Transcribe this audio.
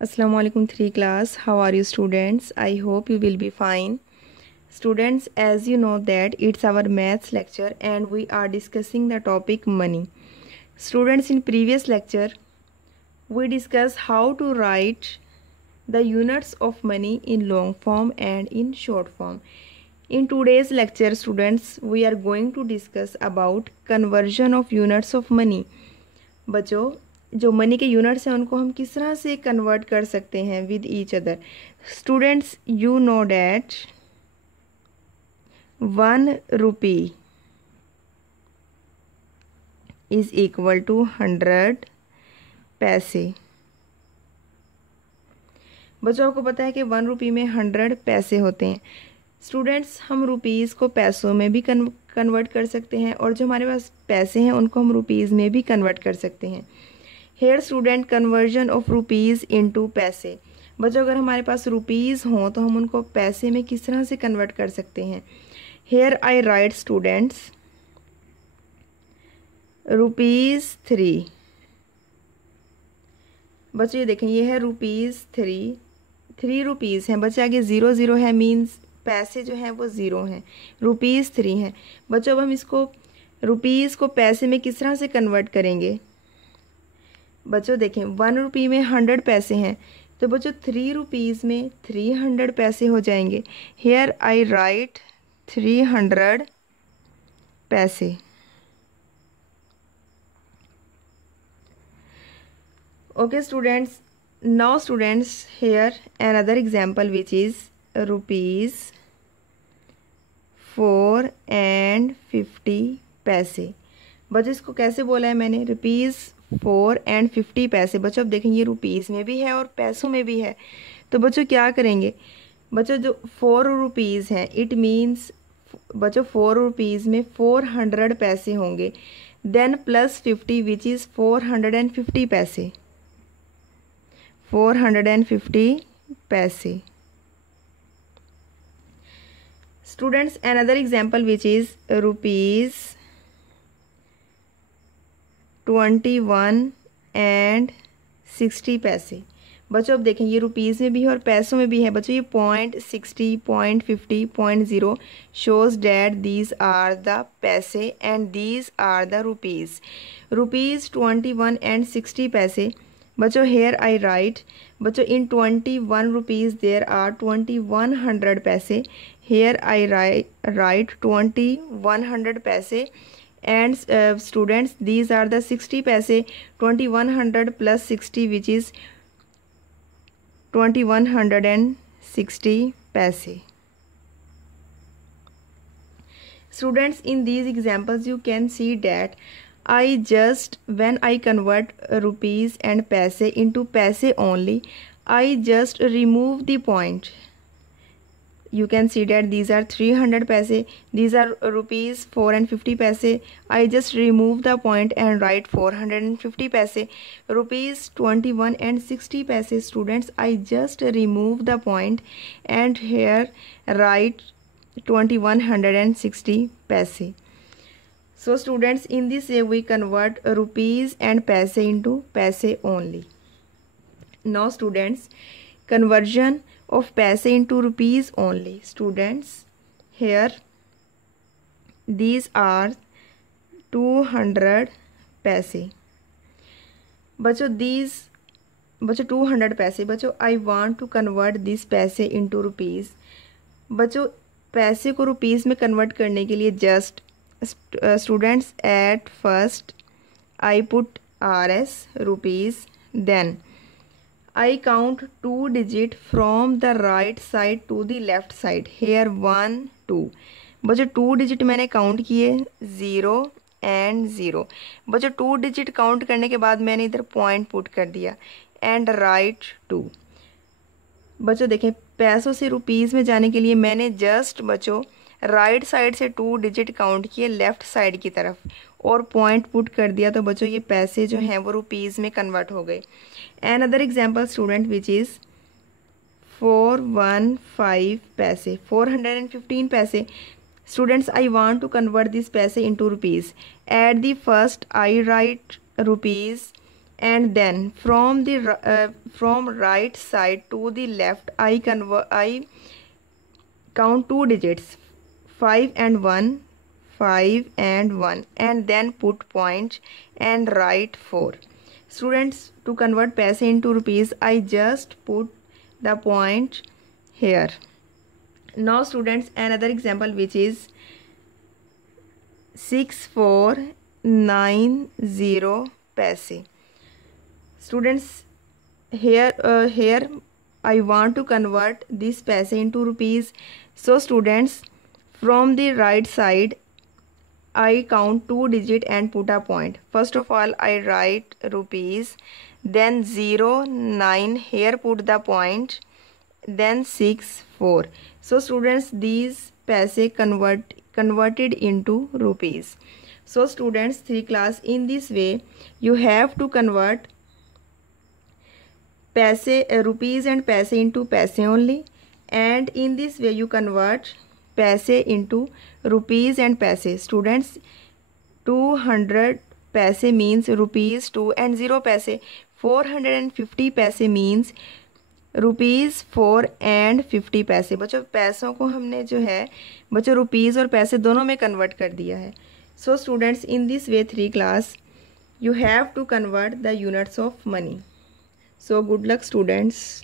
Assalamualaikum 3 class. How are you students? I hope you will be fine. Students, as you know that it's our maths lecture and we are discussing the topic money. Students, in previous lecture we discussed how to write the units of money in long form and in short form. In today's lecture students, we are going to discuss about conversion of units of money. बच्चों, जो money के units हैं उनको हम किस तरह से convert कर सकते हैं with each other. Students, you know that 1 rupee is equal to 100 paise. बच्चों को पता है कि 1 रुपी में 100 पैसे होते हैं. स्टूडेंट्स, हम रुपीज़ को पैसों में भी कन्वर्ट कर सकते हैं और जो हमारे पास पैसे हैं उनको हम रुपीज़ में भी कन्वर्ट कर सकते हैं. Here student, conversion of rupees into पैसे. बच्चों, अगर हमारे पास रुपीज़ हों तो हम उनको पैसे में किस तरह से कन्वर्ट कर सकते हैं. Here I right students ₹3. बच्चों ये देखें, ये है ₹3. 3 रुपीज़ हैं. बच्चे आगे 0 0 है, मीन्स पैसे जो हैं वो 0 हैं. ₹3 हैं. बच्चों, अब हम इसको रुपीज़ को पैसे में किस तरह से कन्वर्ट करेंगे. बच्चों देखें, 1 रुपी में 100 पैसे हैं तो बच्चों 3 रुपीज़ में 300 पैसे हो जाएंगे. हेयर आई राइट 300 पैसे. Okay students, now students hair another example which is ₹4.50 पैसे. बच्चों इसको कैसे बोला है मैंने, ₹4.50. बच्चों अब देखें, ये रुपीज़ में भी है और पैसों में भी है. तो बच्चों क्या करेंगे. बच्चों जो 4 रुपीज़ हैं, इट मीन्स बच्चों 4 रुपीज़ में 400 पैसे होंगे. देन प्लस 50 विच इज़ 450 पैसे. 450 पैसे. Students, another example which is ₹21.60 पैसे. बच्चों अब देखें, ये रुपीज़ में भी है और पैसों में भी है. बच्चों ये 0.60, 0.50, 0.0 shows that these are the पैसे and these are the rupees. ₹21.60 पैसे. बच्चों हेयर आई राइट, बच्चों इन 21 रुपीज़ देयर आर 2100 पैसे. Here I write 2100 paise. And students, these are the 60 paise. 2100 plus 60 which is 2160 पैसे. Students, in these examples you can see that when I convert rupees and paise into paise only, I just remove the point. You can see that these are 300 paise, these are ₹4.50 paise. I just remove the point and write 450 paise. ₹21.60 paise. Students, I just remove the point and here write 2160 paise. So students, in this way we convert rupees and paise into paise only. Now students, conversion of paise into rupees only. Students, here these are 200 paise. बच्चों 200 पैसे. बच्चों I want to convert this paise into rupees. बच्चों पैसे को rupees में convert करने के लिए just students at first I put RS rupees. Then I count 2 digit from the right side to the left side. Here 1 2. बच्चों 2 digit मैंने count किए, 0 and 0. बच्चों 2 डिजिट काउंट करने के बाद मैंने इधर पॉइंट पुट कर दिया एंड राइट 2. बच्चों देखें, पैसों से रुपीज़ में जाने के लिए मैंने जस्ट बच्चों राइट साइड से 2 डिजिट काउंट किए लेफ़्ट साइड की तरफ और पॉइंट पुट कर दिया. तो बच्चों ये पैसे जो हैं वो रुपीज़ में कन्वर्ट हो गए. Another example student which is 415 paise. 415 paise. Students, I want to convert this paise into rupees. At the first I write rupees and then from right side to the left I count two digits, 5 and 1, 5 and 1, and then put point and write 4. Students, to convert paise into rupees, I just put the point here. Now students, another example, which is 6490 paise. Students, here I want to convert this paise into rupees. So students, from the right side I count two digit and put a point. First of all I write rupees, then 0 9, here put the point, then 6 4. So students, these paise converted into rupees. So students, 3 class, in this way you have to convert paise, rupees and paise into paise only, and in this way you convert paise into rupees and paise. Students, 200 paise means rupees 2 and 0 paise. 450 paise means rupees 4 and 50 पैसे. बच्चों, पैसों को हमने जो है बच्चों rupees और पैसे दोनों में कन्वर्ट कर दिया है. So students, in this way 3 class you have to convert the units of money. So good luck students.